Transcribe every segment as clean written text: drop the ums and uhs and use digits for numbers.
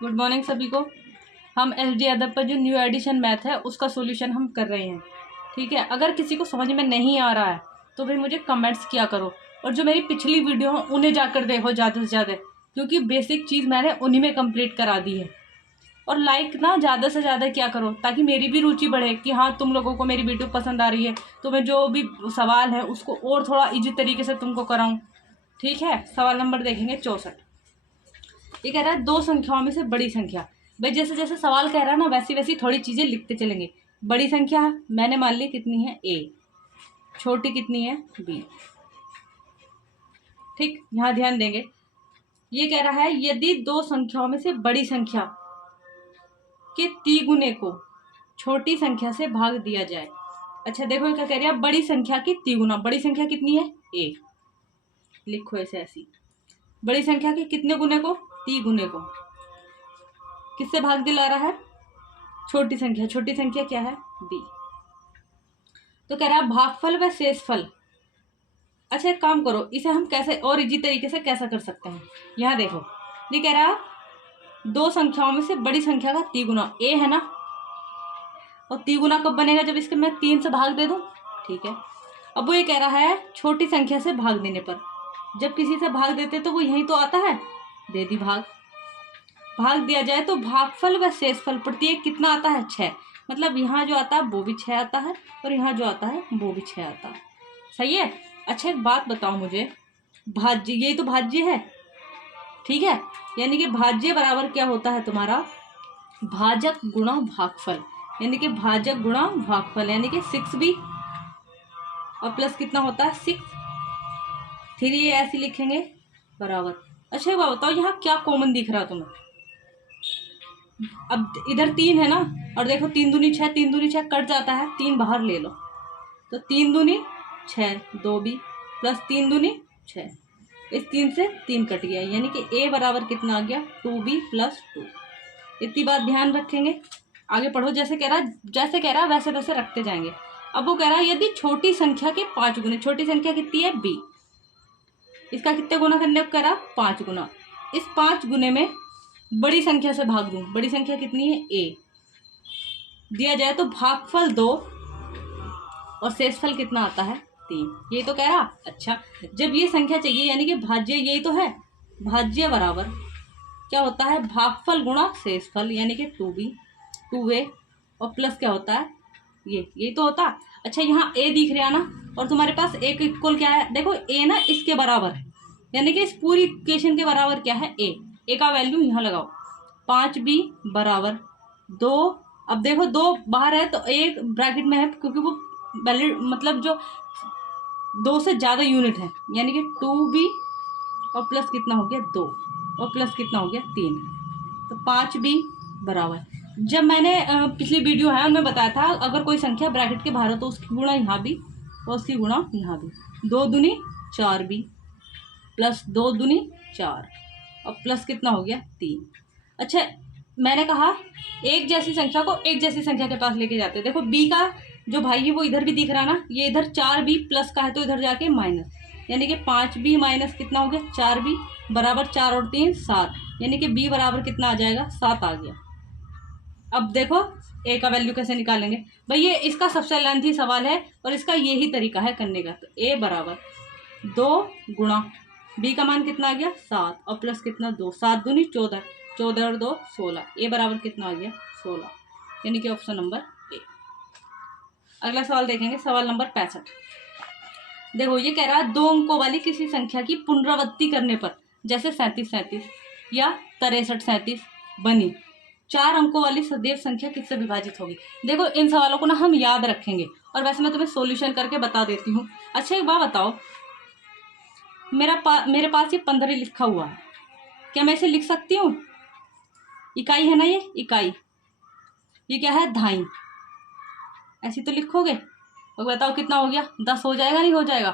Good morning सभी को। हम एसडी अदब पर जो न्यू एडिशन मैथ है उसका सॉल्यूशन हम कर रहे हैं। ठीक है, अगर किसी को समझ में नहीं आ रहा है तो भाई मुझे कमेंट्स किया करो, और जो मेरी पिछली वीडियो है उन्हें जाकर देखो ज़्यादा से ज़्यादा, क्योंकि बेसिक चीज़ मैंने उन्हीं में कंप्लीट करा दी है। और लाइक ना ज़्यादा से ज़्यादा क्या करो ताकि मेरी भी रुचि बढ़े कि हाँ तुम लोगों को मेरी वीडियो पसंद आ रही है, तो मैं जो भी सवाल है उसको और थोड़ा इजी तरीके से तुमको कराऊँ। ठीक है, सवाल नंबर देखेंगे 64। ये कह रहा है दो संख्याओं में से बड़ी संख्या। भाई जैसे जैसे सवाल कह रहा है ना वैसी वैसी थोड़ी चीजें लिखते चलेंगे। बड़ी संख्या मैंने मान ली कितनी है a, छोटी कितनी है b। ठीक, यहाँ ध्यान देंगे। ये कह रहा है यदि दो संख्याओं में से बड़ी संख्या के तिगुने को छोटी संख्या से भाग दिया जाए। अच्छा देखो क्या कह रहा है, बड़ी संख्या की तिगुना। बड़ी संख्या कितनी है a, लिखो ऐसे ऐसी। बड़ी संख्या के कितने गुने को, तिगुने को। किससे भाग दिला रहा है, छोटी संख्या। छोटी संख्या क्या है b। तो कह रहा है भागफल व शेषफल। अच्छा एक काम करो, इसे हम कैसे और इजी तरीके से कैसा कर सकते हैं। यहाँ देखो, ये कह रहा है दो संख्याओं में से बड़ी संख्या का तिगुना a है ना, और तिगुना कब बनेगा, जब इसके मैं 3 से भाग दे दूं। ठीक है, अब वो ये कह रहा है छोटी संख्या से भाग देने पर। जब किसी से भाग देते तो वो यही तो आता है, दे दी भाग। भाग दिया जाए तो भागफल व शेषफल प्रत्येक कितना आता है 6। मतलब यहाँ जो आता है वो भी 6 आता है, और यहाँ जो आता है वो भी 6 आता है। सही है। अच्छा एक बात बताओ मुझे, भाज्य, यही तो भाज्य है। ठीक है, यानी कि भाज्य बराबर क्या होता है तुम्हारा, भाजक गुणा भागफल। यानी कि भाजक गुणा भागफल, यानी कि 6b और प्लस कितना होता है 6। फिर ये ऐसे लिखेंगे बराबर। अच्छा एक बात बताओ, यहाँ क्या कॉमन दिख रहा है तुम्हें। अब इधर 3 है ना, और देखो 3 दूनी 6, 3 दूनी 6 कट जाता है, 3 बाहर ले लो तो 3 दूनी 6, 2b प्लस 3 दूनी 6। इस 3 से 3 कट गया, यानी कि a बराबर कितना आ गया 2b प्लस 2। इतनी बात ध्यान रखेंगे। आगे पढ़ो, जैसे कह रहा है वैसे वैसे रखते जाएंगे। अब वो कह रहा है यदि छोटी संख्या के 5 गुने, छोटी संख्या कितनी है b, इसका कितने गुना करने को कह रहा 5 गुना। इस 5 गुने में बड़ी संख्या से भाग दूं। बड़ी संख्या कितनी है a, दिया जाए तो भागफल 2 और शेषफल कितना आता है 3। ये तो कह रहा। अच्छा जब ये संख्या चाहिए, यानी कि भाज्य यही तो है, भाज्य बराबर क्या होता है भागफल गुणा शेषफल, यानी कि 2b 2a और प्लस क्या होता है ये तो होता। अच्छा यहाँ a दिख रहा ना, और तुम्हारे पास a के इक्वल क्या है, देखो a ना इसके बराबर, यानी कि इस पूरी इक्वेशन के बराबर क्या है a का वैल्यू यहाँ लगाओ 5b बराबर 2। अब देखो 2 बाहर है तो एक ब्रैकेट में है, क्योंकि वो वैल्यू मतलब जो 2 से ज्यादा यूनिट है, यानी कि 2b और प्लस कितना हो गया 2 और प्लस कितना हो गया 3, तो 5b बराबर। जब मैंने पिछली वीडियो है उनमें बताया था अगर कोई संख्या ब्रैकेट के बाहर हो तो उसकी गुणा यहाँ भी और उसकी गुणा यहाँ भी। 2 दूनी 4b प्लस 2 दूनी 4 और प्लस कितना हो गया 3। अच्छा मैंने कहा एक जैसी संख्या को एक जैसी संख्या के पास लेके जाते हैं। देखो b का जो भाई है वो इधर भी दिख रहा ना, ये इधर 4b प्लस का है तो इधर जाके माइनस, यानी कि 5b माइनस कितना हो गया 4b बराबर 4 और 3 7, यानी कि b बराबर कितना आ जाएगा 7 आ गया। अब देखो a का वैल्यू कैसे निकालेंगे भाई, ये इसका सबसे लेंथी सवाल है और इसका यही तरीका है करने का। तो a बराबर 2 गुणा b का मान कितना आ गया 7 और प्लस कितना 2, 7 दूनी 14, 14 और 2 16, a बराबर कितना आ गया 16, यानी कि ऑप्शन नंबर ए। अगला सवाल देखेंगे, सवाल नंबर 65। देखो ये कह रहा है 2 अंकों वाली किसी संख्या की पुनरावृत्ति करने पर, जैसे 37 37 या 63 37 बनी 4 अंकों वाली सदैव संख्या किससे विभाजित होगी। देखो इन सवालों को ना हम याद रखेंगे, और वैसे मैं तुम्हें सॉल्यूशन करके बता देती हूँ। अच्छा एक बात बताओ, मेरे पास ये 15 लिखा हुआ है, क्या मैं इसे लिख सकती हूँ, इकाई है ना ये इकाई, ये क्या है धाई, ऐसी तो लिखोगे। और बताओ कितना हो गया 10 हो जाएगा नहीं हो जाएगा,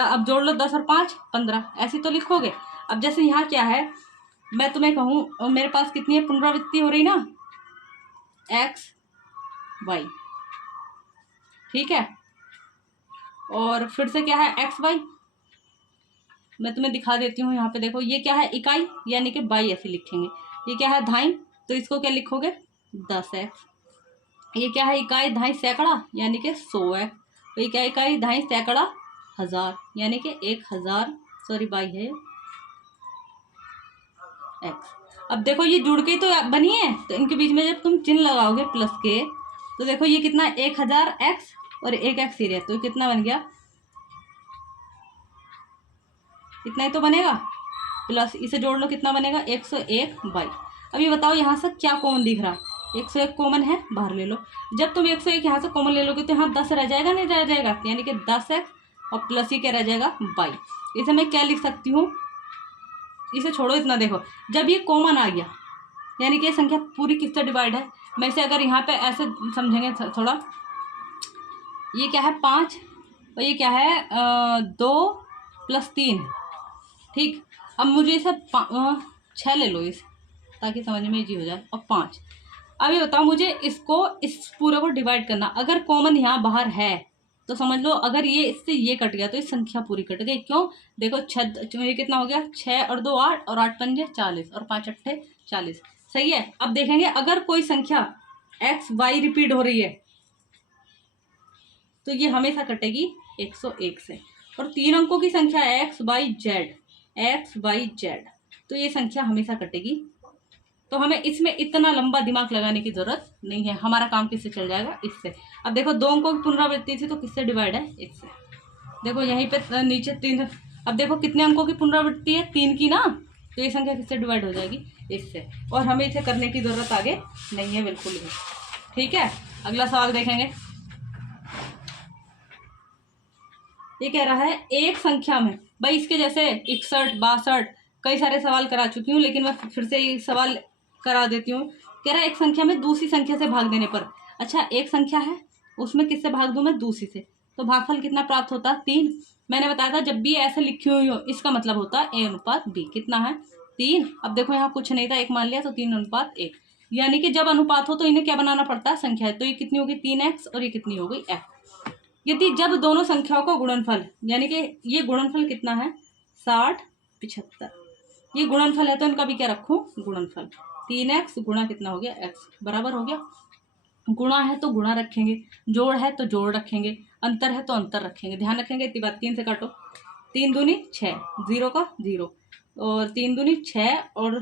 अब जोड़ लो 10 और 5 15, ऐसी तो लिखोगे। अब जैसे यहाँ क्या है, मैं तुम्हें कहूँ मेरे पास कितनी है पुनरावृत्ति हो रही ना x y, ठीक है, और फिर से क्या है x y, मैं तुम्हें दिखा देती हूँ यहाँ पे। देखो ये क्या है इकाई, यानी कि बाई ऐसे लिखेंगे, ये क्या है धाई, तो इसको क्या लिखोगे 10x। ये क्या है इकाई धाई सैकड़ा यानी कि 100x। तो ये क्या इकाई धाई सैकड़ा हजार यानी कि 1000, सॉरी बाई है x। अब देखो ये जुड़ के तो बनी है, तो इनके बीच में जब तुम चिन्ह लगाओगे प्लस के, तो देखो ये कितना 1000x और 1x ही रहे, तो कितना बन गया, इतना ही तो बनेगा, प्लस इसे जोड़ लो कितना बनेगा 101/। अब ये बताओ यहाँ से क्या कॉमन दिख रहा है, 101 कॉमन है, बाहर ले लो। जब तुम 101 यहाँ से कॉमन ले लोगे तो यहाँ 10 रह जाएगा, नहीं रह जाएगा, यानी कि 10x और प्लस ही क्या रह जाएगा 22। इसे मैं क्या लिख सकती हूँ, इसे छोड़ो इतना, देखो जब ये कॉमन आ गया यानी कि ये संख्या पूरी किससे डिवाइड है। मैं इसे अगर यहाँ पे ऐसे समझेंगे थोड़ा, ये क्या है 5 और ये क्या है 2 + 3, ठीक। अब मुझे इसे 6 ले लो इस, ताकि समझ में इजी हो जाए, और 5। अब ये बताओ मुझे इसको इस पूरे को डिवाइड करना, अगर कॉमन यहाँ बाहर है तो समझ लो अगर ये इससे ये कट गया तो ये संख्या पूरी कट गई। क्यों, देखो 6 ये कितना हो गया, 6 और 2 8 और 8 पंजे 40 और 5 अट्ठे 40, सही है। अब देखेंगे अगर कोई संख्या x y रिपीट हो रही है तो ये हमेशा कटेगी 101 से। और 3 अंकों की संख्या x y z, तो ये संख्या हमेशा कटेगी। तो हमें इसमें इतना लंबा दिमाग लगाने की जरूरत नहीं है, हमारा काम किससे चल जाएगा, इससे। अब देखो 2 अंकों की पुनरावृत्ति थी तो किससे डिवाइड है, इससे। देखो यहीं पे नीचे 3, अब देखो कितने अंकों की पुनरावृत्ति है, 3 की ना, तो ये संख्या किससे डिवाइड हो जाएगी, इससे। और हमें इसे करने की जरूरत आगे नहीं है बिल्कुल भी, ठीक है। अगला सवाल देखेंगे, ये कह रहा है एक संख्या में, भाई इसके जैसे 61 62 कई सारे सवाल करा चुकी हूँ, लेकिन मैं फिर से ये सवाल करा देती हूँ। कह रहा है एक संख्या में दूसरी संख्या से भाग देने पर, अच्छा एक संख्या है उसमें किससे भाग दूं मैं, दूसरी से, तो भागफल कितना प्राप्त होता है 3। मैंने बताया था जब भी ऐसे लिखी हुई हो इसका मतलब होता है A/B, कितना है 3। अब देखो यहाँ कुछ नहीं था, 1 मान लिया तो 3:1, यानी कि जब अनुपात हो तो इन्हें क्या बनाना पड़ता है, संख्या है। तो ये कितनी होगी 3x और ये कितनी हो गई x। यदि जब दोनों संख्याओं का गुणनफल, यानी कि ये गुणनफल कितना है 60 75, ये गुणनफल है तो इनका भी क्या रखूं गुणनफल, 3x गुणा कितना हो गया x, बराबर हो गया। गुणा है तो गुणा रखेंगे, जोड़ है तो जोड़ रखेंगे, अंतर है तो अंतर रखेंगे, ध्यान रखेंगे इतनी बात। 3 से काटो, 3 दूनी 6, 0 का 0, और 3 दूनी 6 और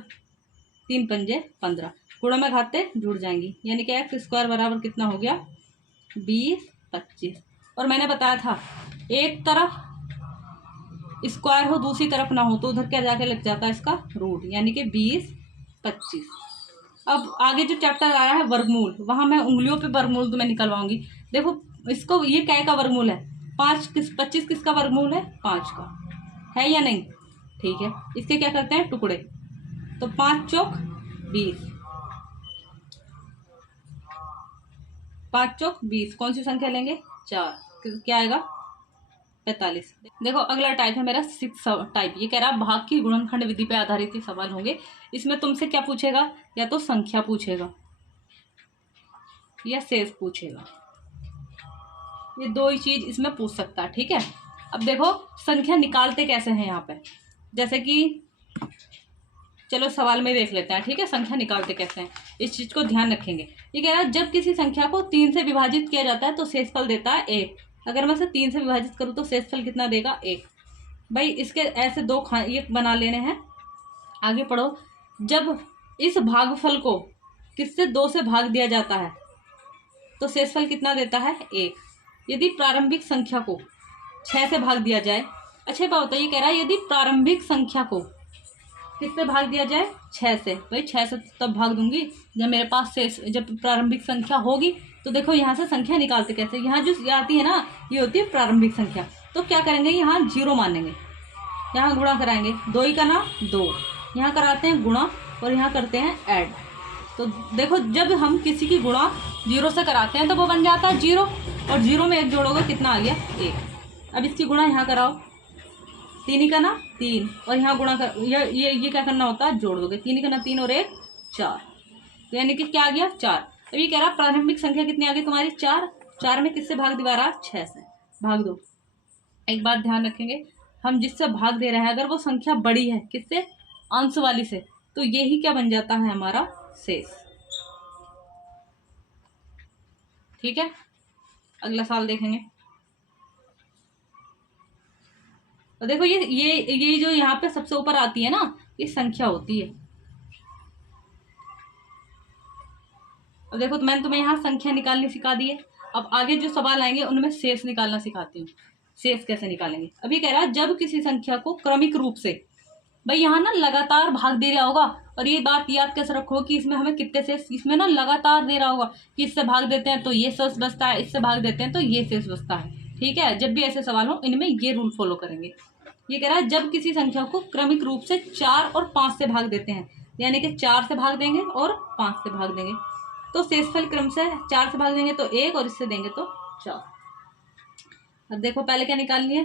3 पंजे 15, गुणा में घाते जुड़ जाएंगी, यानी कि x² बराबर कितना हो गया 20 25। और मैंने बताया था एक तरफ स्क्वायर हो दूसरी तरफ ना हो तो उधर क्या जाके लग जाता है इसका रूट, यानी कि 20 25। अब आगे जो चैप्टर आया है वर्गमूल, वहां मैं उंगलियों पे वर्गमूल तो मैं निकलवाऊंगी। देखो इसको ये क्या का वर्गमूल है 25 किसका वर्गमूल है 5 का, है या नहीं, ठीक है। इसके क्या करते हैं टुकड़े, तो 5 चौक 20, 5 चौक 20, कौन सी संख्या लेंगे 4, क्या आएगा 45। देखो अगला टाइप है मेरा 6 टाइप, ये कह रहा है भाग की गुणनखंड विधि पे आधारित सवाल होंगे। इसमें तुमसे क्या पूछेगा, या तो संख्या पूछेगा या शेष पूछेगा, ये दो ही चीज इसमें पूछ सकता है, ठीक है। अब देखो संख्या निकालते कैसे हैं यहाँ पे, जैसे कि चलो सवाल में देख लेते हैं, ठीक है। संख्या निकालते कैसे हैं इस चीज को ध्यान रखेंगे। ये कह रहा है जब किसी संख्या को 3 से विभाजित किया जाता है तो शेषफल देता है 1। अगर मैं इसे 3 से विभाजित करूँ तो शेषफल कितना देगा 1। भाई इसके ऐसे दो ये बना लेने हैं, आगे पढ़ो। जब इस भागफल को किससे 2 से भाग दिया जाता है तो शेषफल कितना देता है 1। यदि प्रारंभिक संख्या को 6 से भाग दिया जाए, अच्छा बात बताइए, कह रहा है यदि प्रारंभिक संख्या को किससे भाग दिया जाए 6 से, भाई 6 से तब भाग दूंगी जब मेरे पास शेष, जब प्रारंभिक संख्या होगी। तो देखो यहाँ से संख्या निकालते कैसे, यहाँ जो आती है ना ये होती है प्रारंभिक संख्या। तो क्या करेंगे यहाँ 0 मानेंगे, यहाँ गुणा कराएंगे, 2 ही का ना 2, यहाँ कराते हैं गुणा और यहाँ करते हैं ऐड। तो देखो जब हम किसी की गुणा 0 से कराते हैं तो वो बन जाता है 0, और 0 में 1 जोड़ोगे कितना आ गया 1। अब इसकी गुणा यहाँ कराओ, 3 ही का ना 3, और यहाँ गुणा कर ये क्या करना होता है जोड़ दोगे, 3 ही का ना 3 और 1 4, तो यानी कि क्या आ गया 4। अब ये कह रहा प्रारंभिक संख्या कितनी आ गई तुम्हारी 4, 4 में किससे भाग दिवा रहा 6 से, भाग दो। एक बात ध्यान रखेंगे, हम जिससे भाग दे रहे हैं अगर वो संख्या बड़ी है किससे अंश वाली से, तो यही क्या बन जाता है हमारा शेष। ठीक है, अगला सवाल देखेंगे। तो देखो ये जो यहाँ पे सबसे ऊपर आती है ना, ये संख्या होती है। अब देखो तो मैंने तुम्हें यहाँ संख्या निकालनी सिखा दी है। अब आगे जो सवाल आएंगे उनमें शेष निकालना सिखाती हूँ। शेष कैसे निकालेंगे, अभी कह रहा है जब किसी संख्या को क्रमिक रूप से, भाई यहाँ ना लगातार भाग दे रहा होगा। और ये बात याद कैसे रखो कि इसमें हमें कितने शेष, इसमें ना लगातार दे रहा होगा कि इससे भाग देते हैं तो ये शेष बचता है, इससे भाग देते हैं तो ये शेष बचता है। ठीक है, जब भी ऐसे सवाल हो इनमें ये रूल फॉलो करेंगे। ये कह रहा है जब किसी संख्या को क्रमिक रूप से 4 और 5 से भाग देते हैं, यानी कि 4 से भाग देंगे और 5 से भाग देंगे, तो शेषफल क्रम से 4 से भाग देंगे तो 1 और इससे देंगे तो 4। अब देखो पहले क्या निकालनी है,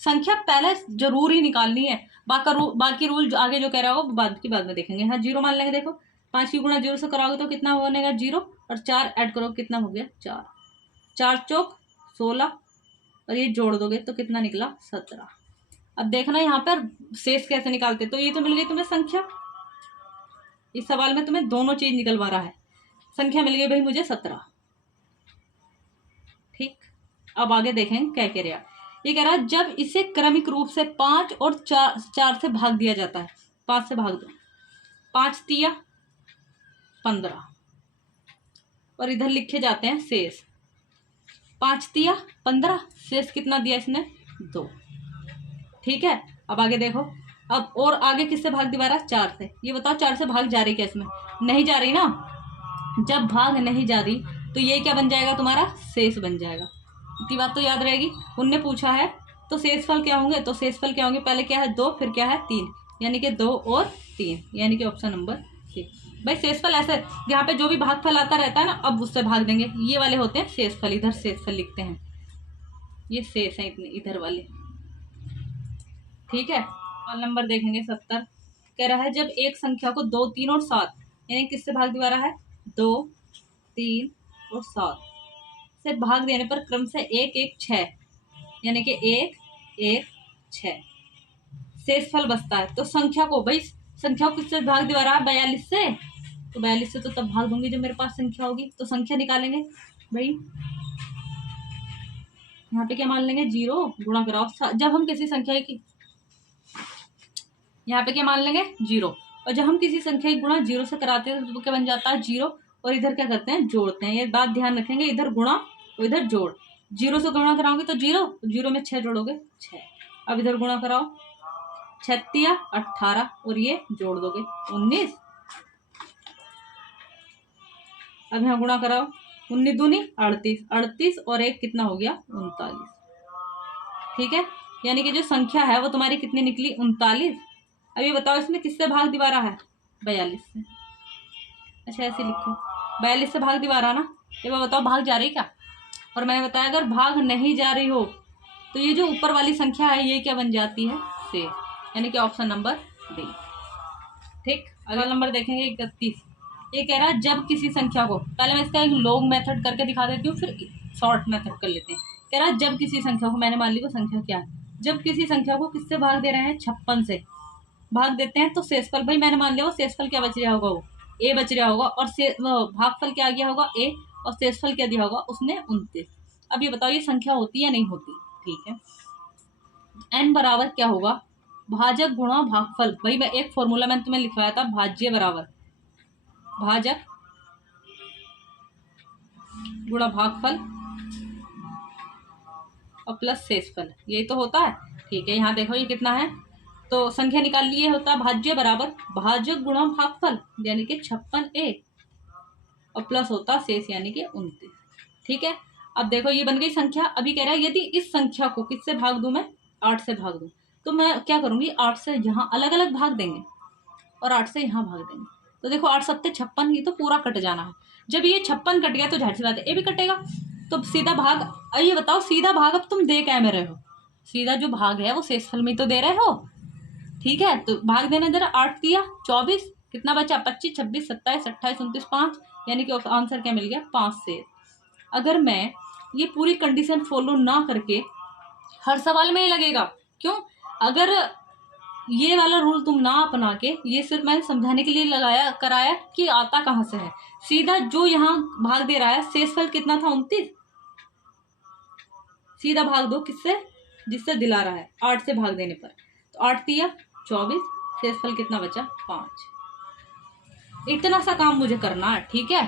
संख्या पहले जरूर ही निकालनी है। बाकी रूल जो आगे जो कह रहा होगा बाद में देखेंगे। हाँ, 0 मान लेंगे। देखो 5 की गुणा 0 से कराओगे तो कितना बनेगा 0, और 4 ऐड करोगे कितना हो गया 4, 4 चौक 16, और ये जोड़ दोगे तो कितना निकला 17। अब देखना यहाँ पर शेष कैसे निकालते, तो ये तो मिल गई तुम्हें संख्या। इस सवाल में तुम्हें दोनों चीज निकलवा रहा है। संख्या मिल गई भाई मुझे 17। ठीक, अब आगे देखें क्या कह रहा है। ये कह रहा है जब इसे क्रमिक रूप से 5 और 4 से भाग दिया जाता है, 5 से भाग दो, 5 तिया 15, और इधर लिखे जाते हैं शेष। 5 तिया 15, शेष कितना दिया इसने 2। ठीक है, अब आगे देखो, अब और आगे किससे भाग दिवा रहा है 4 से। ये बताओ 4 से भाग जा रही क्या, इसमें नहीं जा रही ना। जब भाग नहीं जा रही तो ये क्या बन जाएगा तुम्हारा शेष बन जाएगा। इतनी बात तो याद रहेगी। उनने पूछा है तो शेषफल क्या होंगे, तो शेषफल क्या होंगे, पहले क्या है 2, फिर क्या है 3, यानी कि 2 और 3, यानी कि ऑप्शन नंबर सी। भाई शेषफल ऐसे यहाँ पे जो भी भागफल आता रहता है ना, अब उससे भाग देंगे। ये वाले होते हैं शेषफल, इधर शेषफल लिखते हैं, ये शेष है इधर वाले। ठीक है, सवाल नंबर देखेंगे 70। कह रहा है जब एक संख्या को 2, 3 और 7, यानी किससे भाग दिवा रहा है 2, 3 और 7 से भाग देने पर क्रम से 1, 1, 6, यानी कि 1, 1, 6 शेषफल बचता है। तो संख्या को, भाई संख्या को किससे भाग दिवा रहा है 42 से, तो 42 से तो तब भाग दूंगी जब मेरे पास संख्या होगी। तो संख्या निकालेंगे भाई, यहाँ पे क्या मान लेंगे 0, गुणा कराओ। जब हम किसी संख्या की, यहाँ पे क्या मान लेंगे 0, और जब हम किसी संख्या की गुणा 0 से कराते हैं तो क्या बन जाता है 0, और इधर क्या करते हैं जोड़ते हैं। ये बात ध्यान रखेंगे, इधर गुणा और इधर जोड़। 0 से गुणा कराओगे तो 0, 0 में 6 जोड़ोगे 6। अब इधर गुणा कराओ, 6 या 18, और ये जोड़ दोगे 19। अब यहाँ गुणा कराओ, 19 दूनी 38, 38 और 1 कितना हो गया 39। ठीक है, यानी कि जो संख्या है वो तुम्हारी कितनी निकली 39। अब ये बताओ इसमें किससे भाग दिवा रहा है 42 से। अच्छा ऐसे लिखो, 42 से भाग दिवा रहा ना। ये बताओ भाग जा रही क्या, और मैंने बताया अगर भाग नहीं जा रही हो तो ये जो ऊपर वाली संख्या है ये क्या बन जाती है शेष, यानी कि ऑप्शन नंबर डी। ठीक, अगला नंबर देखेंगे 31। ये कह रहा है जब किसी संख्या को, पहले मैं इसका एक लॉन्ग मेथड करके दिखा देती हूँ, फिर शॉर्ट मेथड कर लेते हैं। कह रहा है जब किसी संख्या को, मैंने मान ली वो संख्या क्या है, जब किसी संख्या को किससे भाग दे रहे हैं 56 से भाग देते हैं तो शेषफल, भाई मैंने मान लिया वो शेषफल क्या बच रहा होगा, वो ए बच रहा होगा, और भागफल क्या आ गया होगा ए, और शेषफल क्या दिया होगा उसने 29। अब ये बताओ ये संख्या होती या नहीं होती। ठीक है, n बराबर क्या होगा भाजक गुणा भागफल। भाई मैं एक फॉर्मूला मैंने तुम्हें लिखवाया था, भाज्य बराबर भाजक गुणा भागफल और प्लस शेषफल, यही तो होता है। ठीक है, यहाँ देखो ये कितना है, तो संख्या निकाल लिए होता है भाज्य बराबर भाजक गुणा भागफल, यानी कि 56a, और प्लस होता शेष यानी कि 29। ठीक है, अब देखो ये बन गई संख्या। अभी कह रहा है यदि इस संख्या को किससे भाग दूं मैं 8 से भाग दूं, तो मैं क्या करूंगी 8 से यहाँ अलग अलग भाग देंगे और 8 से यहाँ भाग देंगे। तो देखो 8 सत्ते 56, ये तो पूरा कट जाना है। जब ये 56 कट गया तो जाहिर सी बात है ये भी कटेगा, तो सीधा भाग। अब ये बताओ सीधा भाग अब तुम दे क्या में रहे हो, सीधा जो भाग है वो शेषफल में तो दे रहे हो। ठीक है, तो भाग देना जरा, 8 दिया 24, कितना बचा 25, 26, 27, 28, 29, 5, यानी कि आंसर क्या मिल गया 5 से। अगर मैं ये पूरी कंडीशन फॉलो ना करके, हर सवाल में ही लगेगा, क्यों, अगर ये वाला रूल तुम ना अपना के, ये सिर्फ मैंने समझाने के लिए लगाया कराया कि आता कहाँ से है। सीधा जो यहाँ भाग दे रहा है, शेषफल कितना था 29, सीधा भाग दो किससे, जिससे दिला रहा है, 8 से भाग देने पर। तो 8 तिया 24, शेषफल कितना बचा 5। इतना सा काम मुझे करना है, ठीक है।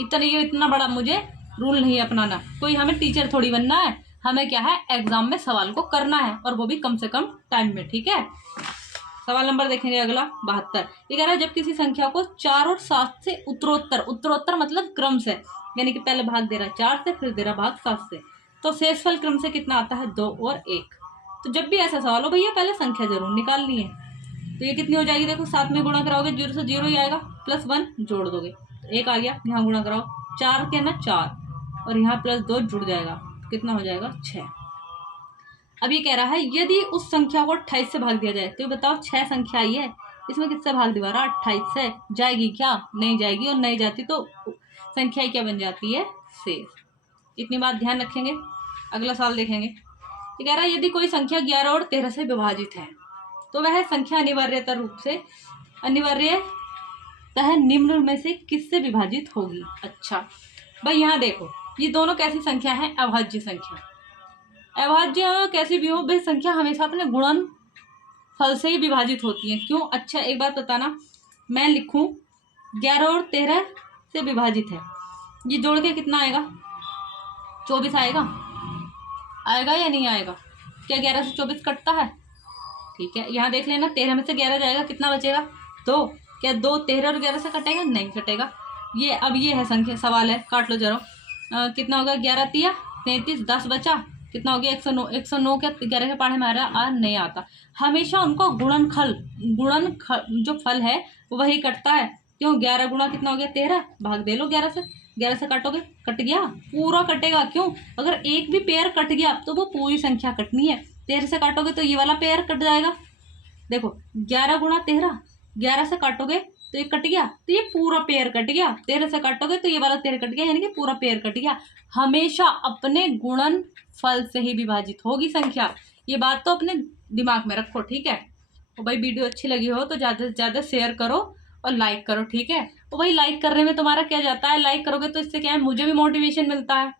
इतना बड़ा मुझे रूल नहीं अपनाना। कोई हमें टीचर थोड़ी बनना है, हमें क्या है, एग्जाम में सवाल को करना है, और वो भी कम से कम टाइम में, ठीक है। सवाल नंबर देखेंगे अगला 72। ये कह रहा है जब किसी संख्या को 4 और 7 से उत्तरोत्तर मतलब क्रम से, यानी कि पहले भाग दे रहा है 4 से, फिर दे रहा भाग 7 से, तो शेषफल क्रम से कितना आता है 2 और 1। तो जब भी ऐसा सवाल हो भैया पहले संख्या जरूर निकालनी है। तो ये कितनी हो जाएगी, देखो 7 में गुणा कराओगे 0 से 0 ही आएगा, +1 जोड़ दोगे तो 1 आ गया, यहाँ गुणा कराओ 4 के ना 4, और यहाँ +2 जुड़ जाएगा, कितना हो जाएगा 6। अब ये कह रहा है यदि उस संख्या को 28 से भाग दिया जाए, तो बताओ 6 संख्या आई है, इसमें किससे भाग दिया रहा 28 से, जाएगी क्या, नहीं जाएगी, और नहीं जाती तो संख्या क्या बन जाती है, शेष। इतनी बात ध्यान रखेंगे। अगला सवाल देखेंगे। ये कह रहा है यदि कोई संख्या 11 और 13 से विभाजित है, तो वह संख्या अनिवार्यतः निम्न में से किससे विभाजित होगी। अच्छा भाई यहाँ देखो, ये दोनों कैसी संख्या है, अभाज्य संख्या। अभाज्य कैसी भी हो, भाई संख्या हमेशा अपने गुणन फल से ही विभाजित होती है। क्यों, अच्छा एक बात बताना, मैं लिखूं 11 और 13 से विभाजित है, ये जोड़ के कितना आएगा 24 आएगा या नहीं आएगा। क्या 11 से 24 कटता है, ठीक है। यहाँ देख लेना 13 में से 11 जाएगा, कितना बचेगा 2। क्या 2 13 और 11 से कटेगा, नहीं कटेगा। ये अब ये है संख्या, सवाल है, काट लो जरा। कितना होगा 11 तिया 33, 10 बचा, कितना हो गया 109। 109 क्या 11 के पढ़े में आ रहा नहीं आता। हमेशा उनको गुणन जो फल है वही कटता है। क्यों, 11 गुणा कितना हो गया 13, भाग दे लो 11 से काटोगे, कट गया, पूरा कटेगा। क्यों, अगर एक भी पेयर कट गया तो वो पूरी संख्या कटनी है। 13 से काटोगे तो ये वाला पेयर कट जाएगा। देखो 11 गुणा 13, 11 से काटोगे तो ये कट गया, तो ये पूरा पेयर कट गया। 13 से काटोगे तो ये वाला 13 कट गया, यानी कि पूरा पेयर कट गया। हमेशा अपने गुणन फल से ही विभाजित होगी संख्या। ये बात तो अपने दिमाग में रखो, ठीक है। तो भाई वीडियो अच्छी लगी हो तो ज़्यादा से ज़्यादा शेयर करो और लाइक करो, ठीक है। तो भाई लाइक करने में तुम्हारा क्या जाता है, लाइक करोगे तो इससे क्या है, मुझे भी मोटिवेशन मिलता है।